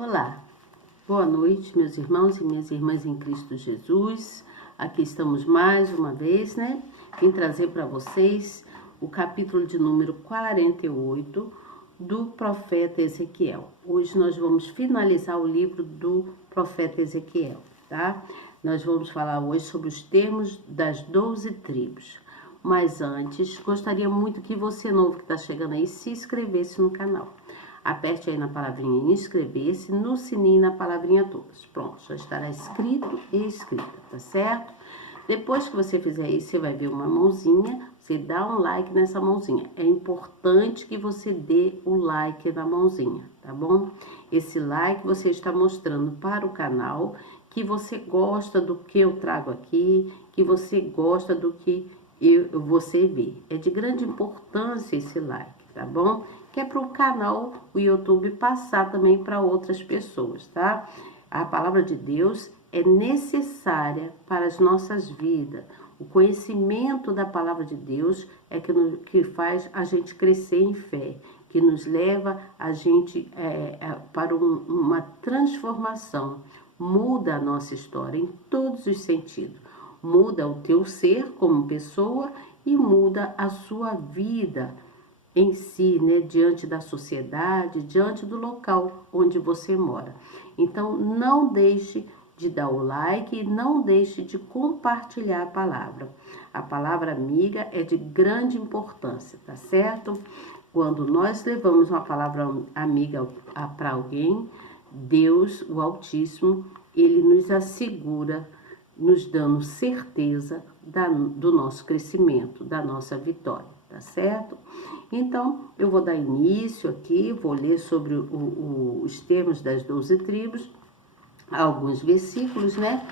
Olá, boa noite, meus irmãos e minhas irmãs em Cristo Jesus. Aqui estamos mais uma vez, né? Vim trazer para vocês o capítulo de número 48 do profeta Ezequiel. Hoje nós vamos finalizar o livro do profeta Ezequiel, tá? Nós vamos falar hoje sobre os termos das 12 tribos. Mas antes, gostaria muito que você novo que está chegando aí se inscrevesse no canal. Aperte aí na palavrinha inscrever-se, no sininho na palavrinha todas. Pronto, já estará escrito e escrita, tá certo? Depois que você fizer isso, você vai ver uma mãozinha, você dá um like nessa mãozinha. É importante que você dê o like na mãozinha, tá bom? Esse like você está mostrando para o canal que você gosta do que eu trago aqui, que você gosta do que você vê. É de grande importância esse like, tá bom? Que é para o canal, o YouTube, passar também para outras pessoas, tá? A palavra de Deus é necessária para as nossas vidas. O conhecimento da palavra de Deus é que faz a gente crescer em fé, que nos leva a gente para uma transformação. Muda a nossa história em todos os sentidos. Muda o teu ser como pessoa e muda a sua vida em si, né, diante da sociedade, diante do local onde você mora. Então, não deixe de dar o like e não deixe de compartilhar a palavra. A palavra amiga é de grande importância, tá certo? Quando nós levamos uma palavra amiga para alguém, Deus, o Altíssimo, ele nos assegura, nos dando certeza do nosso crescimento, da nossa vitória, tá certo? Então, eu vou dar início aqui, vou ler sobre os termos das 12 tribos, alguns versículos, né?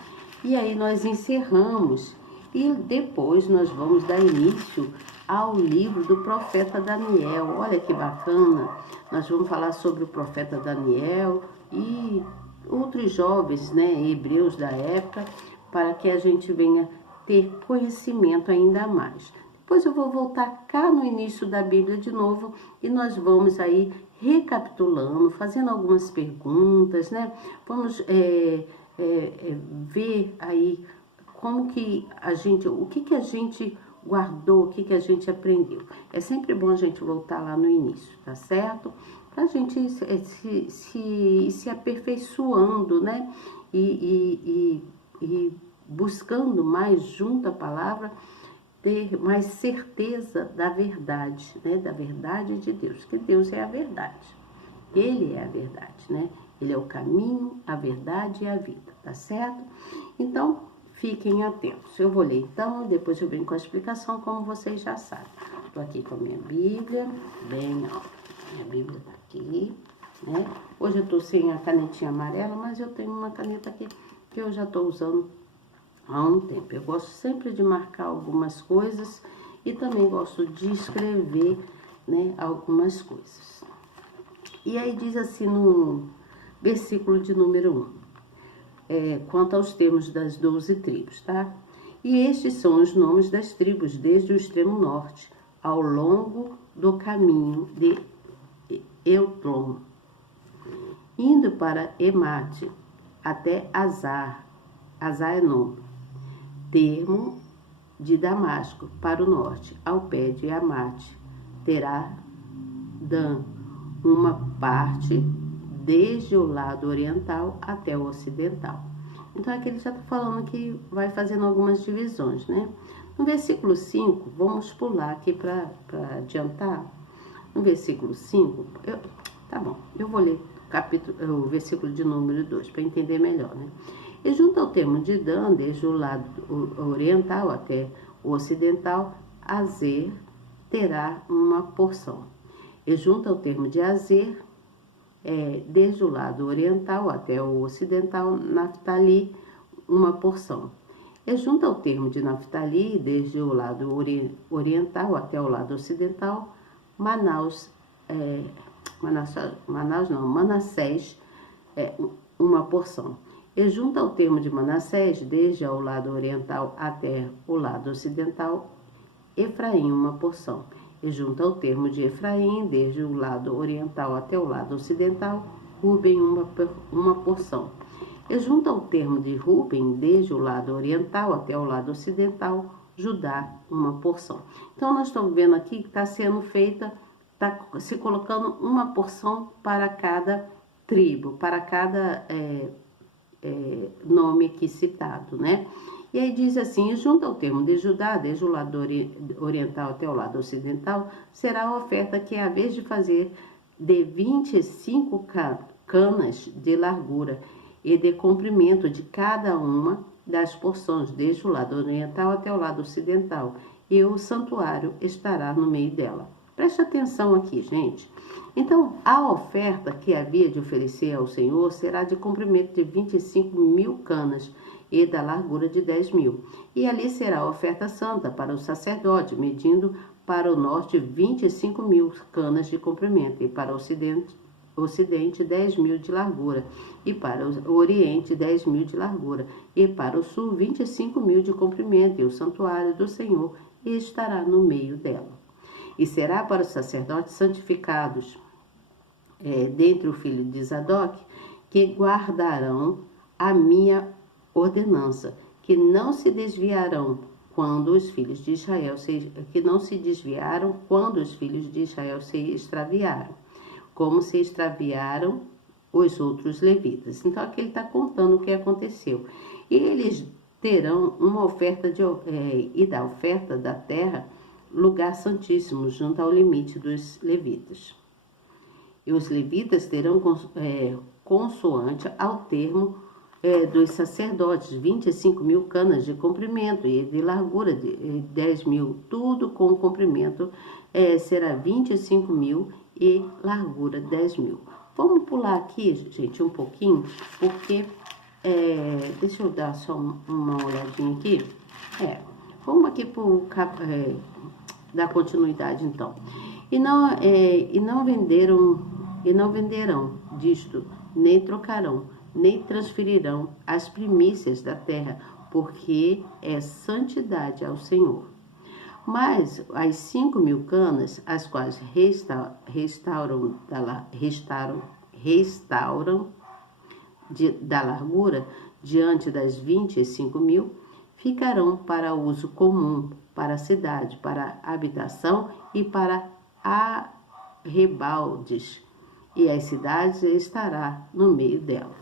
E aí nós encerramos e depois nós vamos dar início ao livro do profeta Daniel. Olha que bacana, nós vamos falar sobre o profeta Daniel e outros jovens, né, hebreus da época, para que a gente venha ter conhecimento ainda mais. Depois eu vou voltar cá no início da Bíblia de novo e nós vamos aí recapitulando, fazendo algumas perguntas, né? Vamos ver aí como que a gente, o que a gente guardou, o que a gente aprendeu. É sempre bom a gente voltar lá no início, tá certo? Pra gente se aperfeiçoando, né? E buscando mais junto à palavra, ter mais certeza da verdade, né? Da verdade de Deus, que Deus é a verdade. Ele é a verdade, né? Ele é o caminho, a verdade e a vida, tá certo? Então, fiquem atentos. Eu vou ler então, depois eu venho com a explicação, como vocês já sabem. Estou aqui com a minha Bíblia, bem alta. Minha Bíblia tá aqui, né? Hoje eu estou sem a canetinha amarela, mas eu tenho uma caneta aqui que eu já estou usando há um tempo. Eu gosto sempre de marcar algumas coisas e também gosto de escrever, né, algumas coisas. E aí diz assim no versículo de número 1, quanto aos termos das 12 tribos, tá? E estes são os nomes das tribos desde o extremo norte, ao longo do caminho de Eutron, indo para Emate, até Azar é nome, termo de Damasco, para o norte, ao pé de Amate, terá Dan, uma parte desde o lado oriental até o ocidental. Então aqui ele já está falando que vai fazendo algumas divisões, né? No versículo 5, vamos pular aqui para adiantar. No versículo 5, tá bom, eu vou ler o versículo de número 2 para entender melhor, né? E junto ao termo de Dan, desde o lado oriental até o ocidental, Azer terá uma porção. E junto ao termo de Azer, desde o lado oriental até o ocidental, Naftali, uma porção. E junto ao termo de Naftali, desde o lado oriental até o lado ocidental, Manassés, uma porção. E junto ao termo de Manassés, desde o lado oriental até o lado ocidental, Efraim, uma porção. E junto ao termo de Efraim, desde o lado oriental até o lado ocidental, Ruben uma porção. E junto ao termo de Ruben, desde o lado oriental até o lado ocidental, Judá uma porção. Então nós estamos vendo aqui que está sendo feita, está se colocando uma porção para cada tribo, para cada nome aqui citado, né? E aí diz assim, junto ao termo de Judá, desde o lado oriental até o lado ocidental, será a oferta que é a vez de fazer de 25 canas de largura e de comprimento de cada uma das porções, desde o lado oriental até o lado ocidental, e o santuário estará no meio dela. Preste atenção aqui, gente. Então, a oferta que havia de oferecer ao Senhor será de comprimento de 25.000 canas e da largura de 10.000. E ali será a oferta santa para o sacerdote, medindo para o norte 25.000 canas de comprimento, e para o ocidente 10.000 de largura, e para o oriente 10.000 de largura, e para o sul 25.000 de comprimento, e o santuário do Senhor estará no meio dela. E será para os sacerdotes santificados dentre o filho de Zadok, que guardarão a minha ordenança, que não se desviarão quando os filhos de Israel que não se desviaram quando os filhos de Israel se extraviaram, como se extraviaram os outros levitas. Então aqui ele está contando o que aconteceu. E eles terão uma oferta e da oferta da terra, lugar santíssimo, junto ao limite dos levitas. E os levitas terão consoante ao termo dos sacerdotes, 25.000 canas de comprimento e de largura de 10.000, tudo com comprimento será 25.000 e largura 10.000. Vamos pular aqui, gente, um pouquinho, porque deixa eu dar só uma olhadinha aqui. Vamos aqui dar continuidade então. E não venderão disto, nem trocarão, nem transferirão as primícias da terra, porque é santidade ao Senhor. Mas as 5.000 canas, as quais restauram da largura, diante das 25.000, ficarão para uso comum, para a cidade, para a habitação e para arrebaldes, e as cidades estará no meio dela.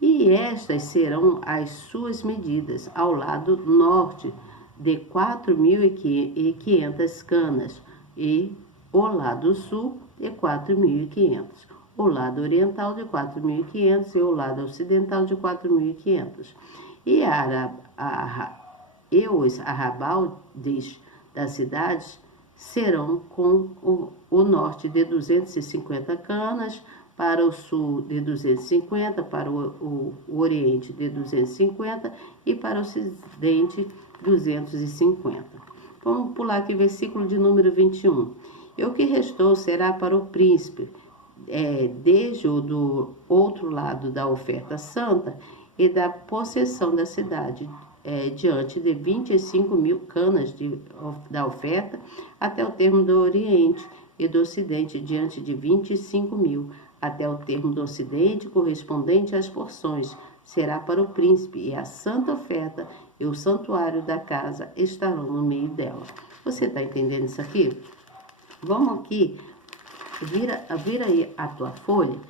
E estas serão as suas medidas, ao lado norte, de 4.500 canas, e o lado sul de 4.500, o lado oriental de 4.500 e o lado ocidental de 4.500. E os arrabaldes das cidades serão com o norte de 250 canas, para o sul de 250, para o oriente de 250 e para o ocidente 250. Vamos pular aqui versículo de número 21. E o que restou será para o príncipe, desde o do outro lado da oferta santa e da possessão da cidade, diante de 25.000 canas da oferta, até o termo do oriente e do ocidente, diante de 25.000, até o termo do ocidente, correspondente às porções, será para o príncipe, e a santa oferta e o santuário da casa estarão no meio dela. Você está entendendo isso aqui? Vamos aqui, vira aí a tua folha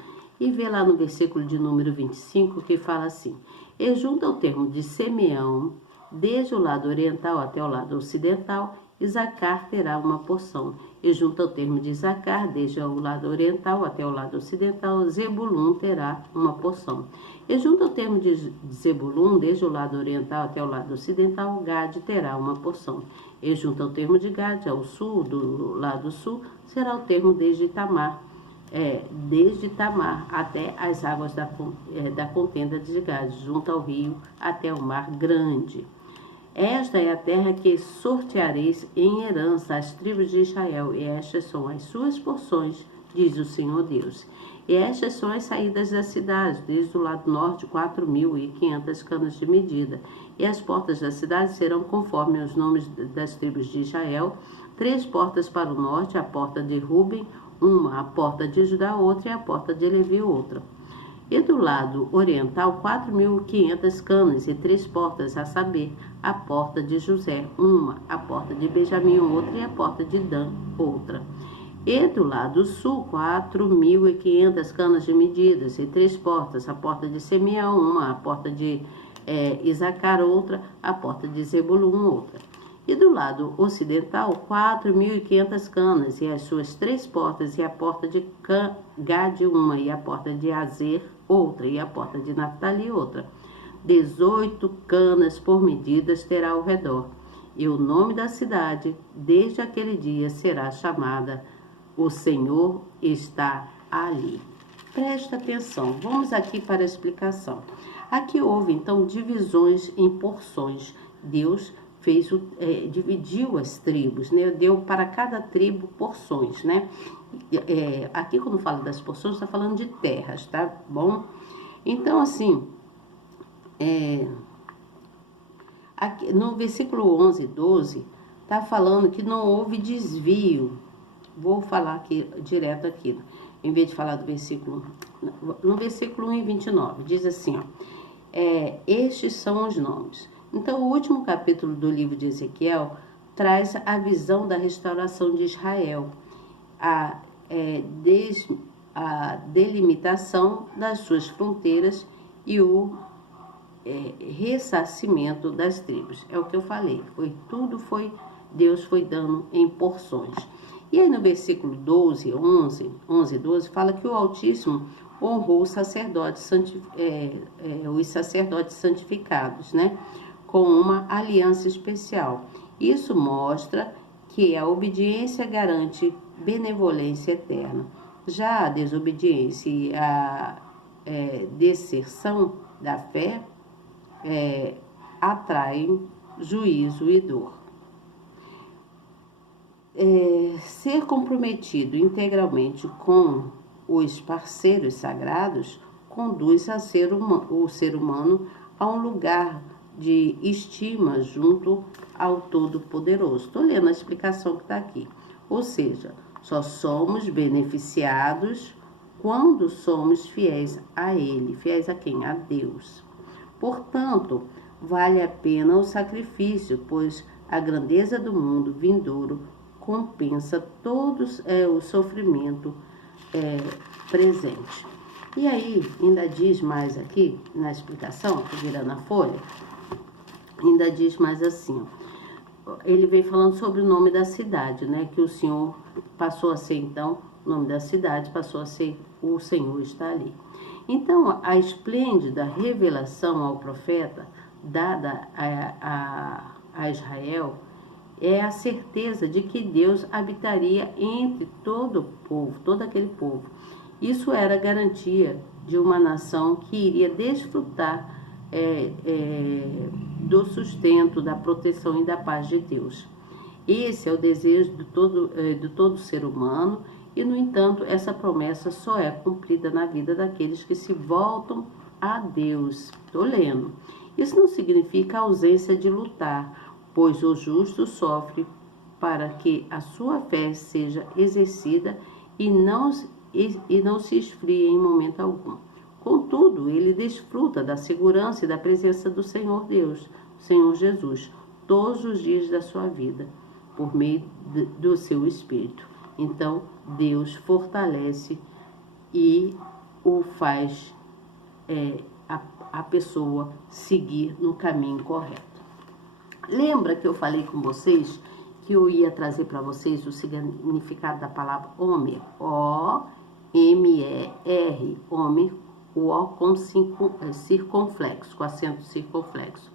e vê lá no versículo de número 25, que fala assim: e junto ao termo de Simeão, desde o lado oriental até o lado ocidental, Isacar terá uma porção. E junto ao termo de Isacar, desde o lado oriental até o lado ocidental, Zebulun terá uma porção. E junto ao termo de Zebulun, desde o lado oriental até o lado ocidental, Gade terá uma porção. E junto ao termo de Gade, ao sul, do lado sul, será o termo desde Tamar até as águas da contenda de Gade, junto ao rio até o mar grande. Esta é a terra que sorteareis em herança às tribos de Israel, e estas são as suas porções, diz o Senhor Deus. E estas são as saídas da cidade, desde o lado norte 4.500 canas de medida. E as portas da cidade serão conforme os nomes das tribos de Israel: 3 portas para o norte, a porta de Ruben, uma, a porta de Judá outra e a porta de Levi outra. E do lado oriental, 4.500 canas e 3 portas, a saber, a porta de José, uma, a porta de Benjamim, outra, e a porta de Dan, outra. E do lado sul, 4.500 canas de medidas e 3 portas, a porta de Simeão, uma, a porta de Isacar, outra, a porta de Zebulun, outra. E do lado ocidental, 4.500 canas e as suas 3 portas, e a porta de Gade, uma, e a porta de Azer, outra, e a porta de Naphtali, outra. 18 canas por medidas terá ao redor. E o nome da cidade, desde aquele dia, será chamada O Senhor está ali. Presta atenção, vamos aqui para a explicação. Aqui houve, então, divisões em porções. Deus dividiu as tribos, né? Deu para cada tribo porções, né? Aqui, quando fala das porções, está falando de terras, tá bom? Então, assim, aqui, no versículo 11 e 12, está falando que não houve desvio. Vou falar aqui, direto aqui, em vez de falar do versículo... No versículo 1 e 29, diz assim, ó, estes são os nomes. Então, o último capítulo do livro de Ezequiel traz a visão da restauração de Israel, a delimitação das suas fronteiras e o ressarcimento das tribos. É o que eu falei, Deus foi dando em porções. E aí no versículo 11 e 12, fala que o Altíssimo honrou os sacerdotes santificados, né? Com uma aliança especial. Isso mostra que a obediência garante benevolência eterna. Já a desobediência e a deserção da fé atraem juízo e dor. Ser comprometido integralmente com os parceiros sagrados conduz o ser humano a um lugar de estima junto ao Todo-Poderoso. Estou lendo a explicação que está aqui. Ou seja, só somos beneficiados quando somos fiéis a Ele. Fiéis a quem? A Deus. Portanto, vale a pena o sacrifício, pois a grandeza do mundo vindouro compensa todo o sofrimento presente. E aí, ainda diz mais aqui, na explicação, virando a folha, ainda diz mais assim, ó, ele vem falando sobre o nome da cidade, né, que o Senhor passou a ser, então, o nome da cidade passou a ser O Senhor está ali. Então, a esplêndida revelação ao profeta, dada a Israel, é a certeza de que Deus habitaria entre todo o povo, todo aquele povo. Isso era garantia de uma nação que iria desfrutar do sustento, da proteção e da paz de Deus. Esse é o desejo de todo ser humano e, no entanto, essa promessa só é cumprida na vida daqueles que se voltam a Deus. Estou lendo. Isso não significa ausência de lutar, pois o justo sofre para que a sua fé seja exercida e não se esfrie em momento algum. Contudo, ele desfruta da segurança e da presença do Senhor Deus, Senhor Jesus, todos os dias da sua vida, por meio do seu Espírito. Então, Deus fortalece e o faz a pessoa seguir no caminho correto. Lembra que eu falei com vocês que eu ia trazer para vocês o significado da palavra Homer? O-M-E-R, Homer, o O com circunflexo, com acento circunflexo.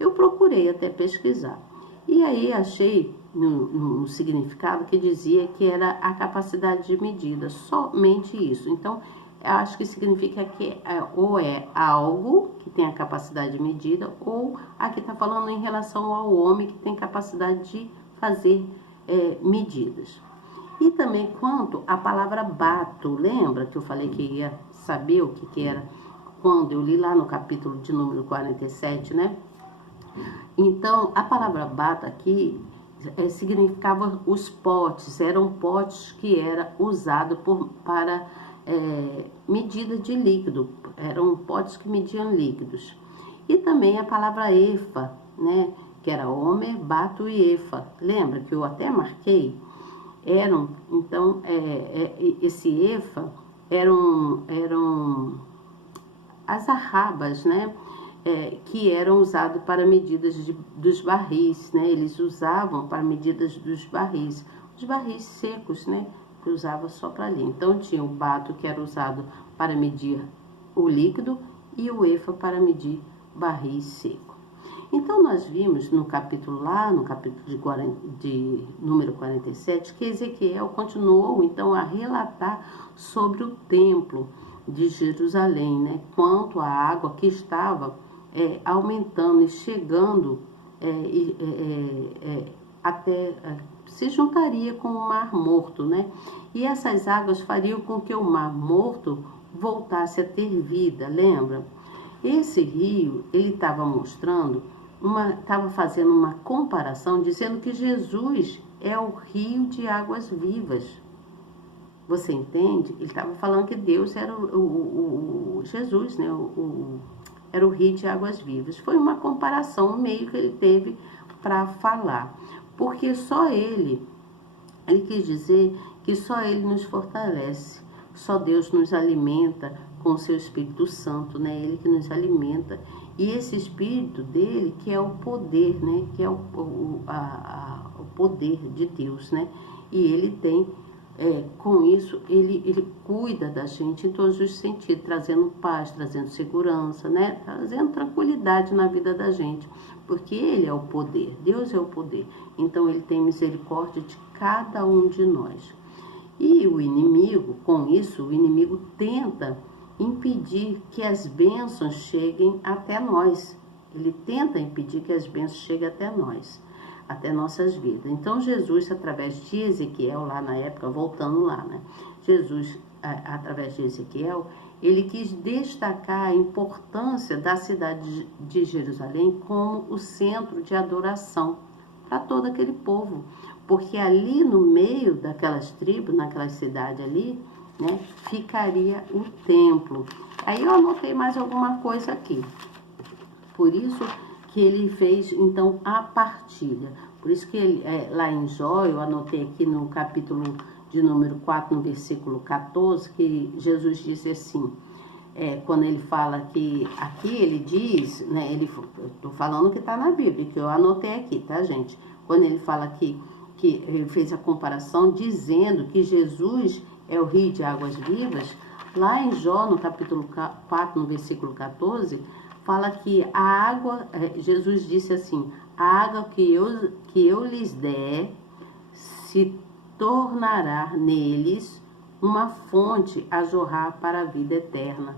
Eu procurei até pesquisar. E aí achei no significado que dizia que era a capacidade de medida, somente isso. Então, eu acho que significa que ou é algo que tem a capacidade de medida, ou aqui está falando em relação ao homem que tem capacidade de fazer medidas. E também quanto à palavra bato, lembra que eu falei que ia saber o que era quando eu li lá no capítulo de número 47, né? Então, a palavra bato aqui significava os potes, eram potes que era usado para medida de líquido, eram potes que mediam líquidos. E também a palavra efa, né, que era homer, bato e efa. Lembra que eu até marquei? Então, esse efa eram as arrabas, né, que eram usadas para medidas dos barris, né, eles usavam para medidas dos barris, os barris secos, né, que usava só para ali. Então, tinha o bato, que era usado para medir o líquido, e o efa para medir barris seco. Então, nós vimos no capítulo de número 47, que Ezequiel continuou, então, a relatar sobre o templo de Jerusalém, né? Quanto à água que estava aumentando e chegando até se juntaria com o Mar Morto, né? E essas águas fariam com que o Mar Morto voltasse a ter vida, lembra? Esse rio, ele estava fazendo uma comparação, dizendo que Jesus é o rio de águas vivas. Você entende? Ele estava falando que Deus era o Jesus, né? Era o rio de águas vivas. Foi uma comparação, um meio que ele teve para falar. Porque só ele quis dizer que só ele nos fortalece. Só Deus nos alimenta com o seu Espírito Santo, né? Ele que nos alimenta. E esse Espírito dele que é o poder, né? Que é o poder de Deus, né? E ele tem, com isso, ele cuida da gente em todos os sentidos, trazendo paz, trazendo segurança, né? Trazendo tranquilidade na vida da gente. Porque ele é o poder, Deus é o poder. Então ele tem misericórdia de cada um de nós. E o inimigo, com isso, o inimigo tenta impedir que as bênçãos cheguem até nós. Ele tenta impedir que as bênçãos cheguem até nós, até nossas vidas. Então Jesus, através de Ezequiel, lá na época, voltando lá, né? Jesus, através de Ezequiel, ele quis destacar a importância da cidade de Jerusalém como o centro de adoração para todo aquele povo. Porque ali no meio daquelas tribos, naquela cidade ali, né, ficaria o templo. Aí eu anotei mais alguma coisa aqui. Por isso que ele fez, então, a partilha. Por isso que ele, lá em Jó, eu anotei aqui no capítulo de número 4, no versículo 14, que Jesus disse assim, quando ele fala que, aqui ele diz, né, eu tô falando que está na Bíblia, que eu anotei aqui, tá, gente? Quando ele fala que ele fez a comparação dizendo que Jesus é o rio de águas vivas, lá em Jó, no capítulo 4, no versículo 14, fala que a água, Jesus disse assim, a água que eu lhes der se tornará neles uma fonte a jorrar para a vida eterna.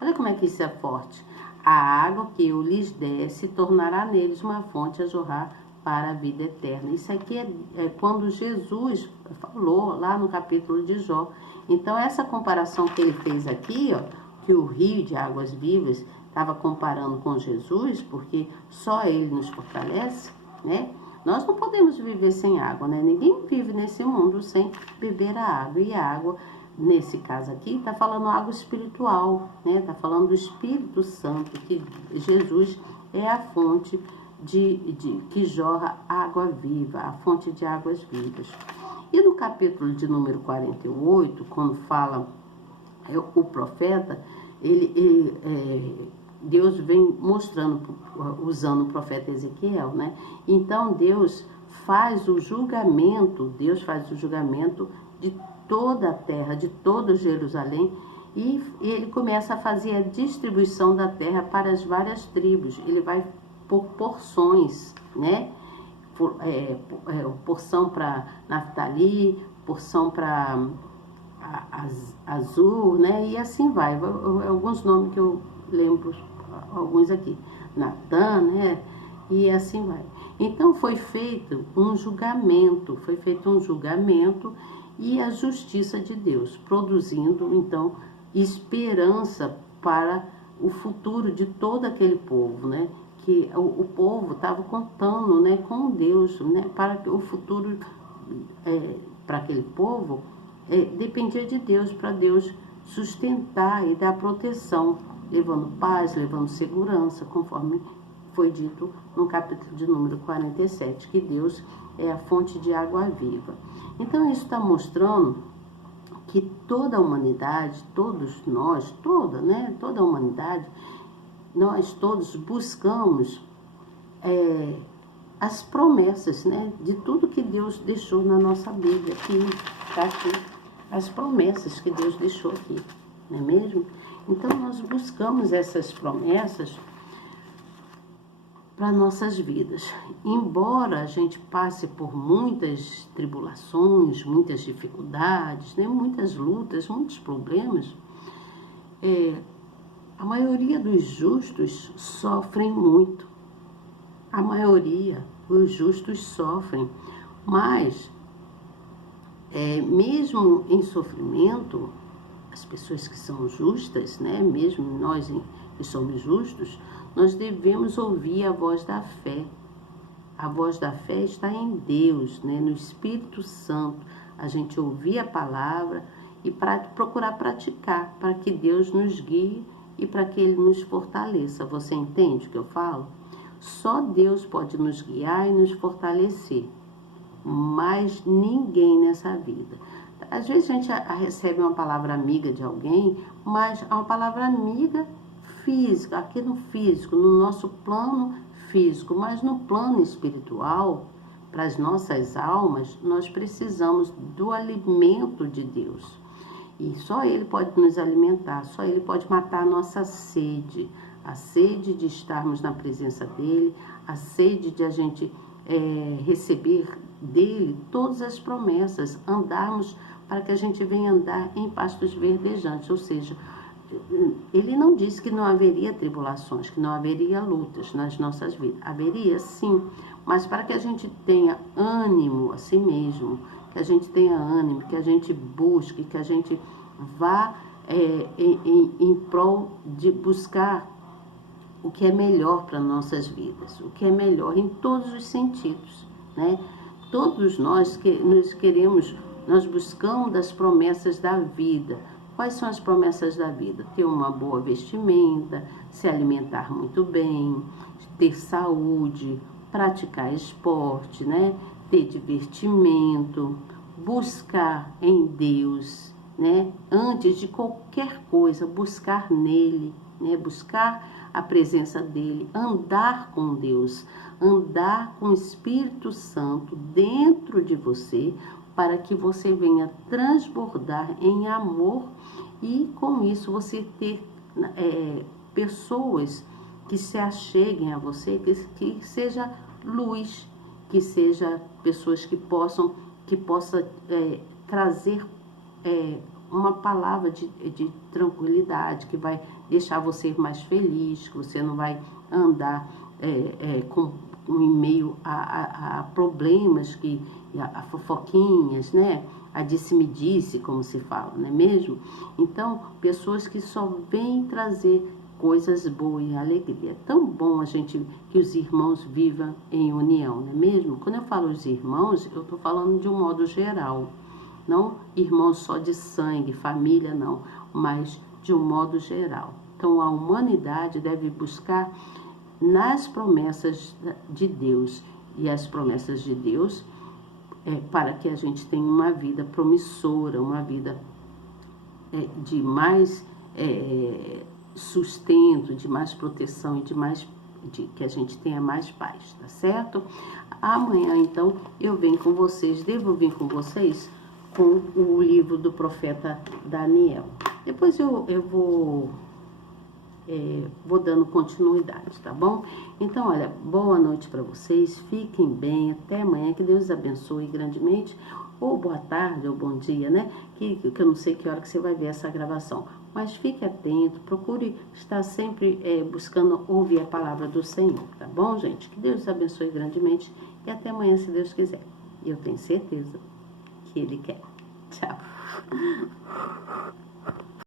Olha como é que isso é forte. A água que eu lhes der se tornará neles uma fonte a jorrar para a vida eterna. Isso aqui é quando Jesus falou lá no capítulo de Jó. Então, essa comparação que ele fez aqui, ó, que o rio de águas vivas estava comparando com Jesus, porque só ele nos fortalece, né? Nós não podemos viver sem água, né? Ninguém vive nesse mundo sem beber a água. E a água, nesse caso aqui, está falando água espiritual, né? Está falando do Espírito Santo, que Jesus é a fonte que jorra água viva, a fonte de águas vivas. E no capítulo de número 48, quando fala o profeta, Deus vem mostrando, usando o profeta Ezequiel, né? Então Deus faz o julgamento de toda a terra, de todo Jerusalém, e ele começa a fazer a distribuição da terra para as várias tribos. Ele vai por porções, né? Porção para Naftali, porção para Azul, né? E assim vai. Alguns nomes que eu lembro, alguns aqui. Natã, né? E assim vai. Então foi feito um julgamento, e a justiça de Deus, produzindo então esperança para o futuro de todo aquele povo, né? que o povo estava contando, né, com Deus, né, para que o futuro, para aquele povo, dependia de Deus, para Deus sustentar e dar proteção, levando paz, levando segurança, conforme foi dito no capítulo de número 47, que Deus é a fonte de água viva. Então, isso está mostrando que toda a humanidade, todos nós, toda a humanidade, nós todos buscamos as promessas, né, de tudo que Deus deixou na nossa Bíblia, está aqui, as promessas que Deus deixou aqui, não é mesmo? Então, nós buscamos essas promessas para nossas vidas. Embora a gente passe por muitas tribulações, muitas dificuldades, né, muitas lutas, muitos problemas, a maioria dos justos sofrem muito. A maioria, os justos sofrem, mas mesmo em sofrimento, as pessoas que são justas, né, mesmo nós que somos justos, nós devemos ouvir a voz da fé. A voz da fé está em Deus, né, no Espírito Santo. A gente ouvir a palavra e procurar praticar, para que Deus nos guie e para que Ele nos fortaleça. Você entende o que eu falo? Só Deus pode nos guiar e nos fortalecer, mas ninguém nessa vida. Às vezes a gente recebe uma palavra amiga de alguém, mas é uma palavra amiga física, aqui no físico, no nosso plano físico, mas no plano espiritual, para as nossas almas, nós precisamos do alimento de Deus. E só Ele pode nos alimentar, só Ele pode matar a nossa sede, a sede de estarmos na presença dEle, a sede de a gente receber dEle todas as promessas, andarmos para que a gente venha andar em pastos verdejantes, ou seja, Ele não disse que não haveria tribulações, que não haveria lutas nas nossas vidas. Haveria, sim, mas para que a gente tenha ânimo a si mesmo, que a gente tenha ânimo, que a gente busque, que a gente vá em prol de buscar o que é melhor para nossas vidas, o que é melhor em todos os sentidos, né? Todos nós nós buscamos as promessas da vida. Quais são as promessas da vida? Ter uma boa vestimenta, se alimentar muito bem, ter saúde, praticar esporte, né? Ter divertimento, buscar em Deus, né? Antes de qualquer coisa, buscar nele, né? Buscar a presença dele, andar com Deus, andar com o Espírito Santo dentro de você, para que você venha transbordar em amor e com isso você ter pessoas que se acheguem a você, que seja luz, que seja pessoas que possa trazer uma palavra de tranquilidade, que vai deixar você mais feliz, que você não vai andar em meio a problemas, a fofoquinhas, né? A disse-me-disse, como se fala, não é mesmo? Então, pessoas que só vêm trazer coisas boas e alegria. É tão bom que os irmãos vivam em união, não é mesmo? Quando eu falo os irmãos, eu estou falando de um modo geral. Não irmãos só de sangue, família, não, mas de um modo geral. Então, a humanidade deve buscar nas promessas de Deus, e as promessas de Deus para que a gente tenha uma vida promissora, uma vida de mais sustento, de mais proteção e que a gente tenha mais paz, tá certo? Amanhã, então, devo vir com vocês com o livro do profeta Daniel. Depois eu vou dando continuidade, tá bom? Então, olha, boa noite para vocês, fiquem bem, até amanhã, que Deus abençoe grandemente, ou boa tarde, ou bom dia, né? Que eu não sei que hora que você vai ver essa gravação, mas fique atento, procure estar sempre buscando ouvir a palavra do Senhor, tá bom, gente? Que Deus abençoe grandemente e até amanhã, se Deus quiser. E eu tenho certeza que Ele quer. Tchau.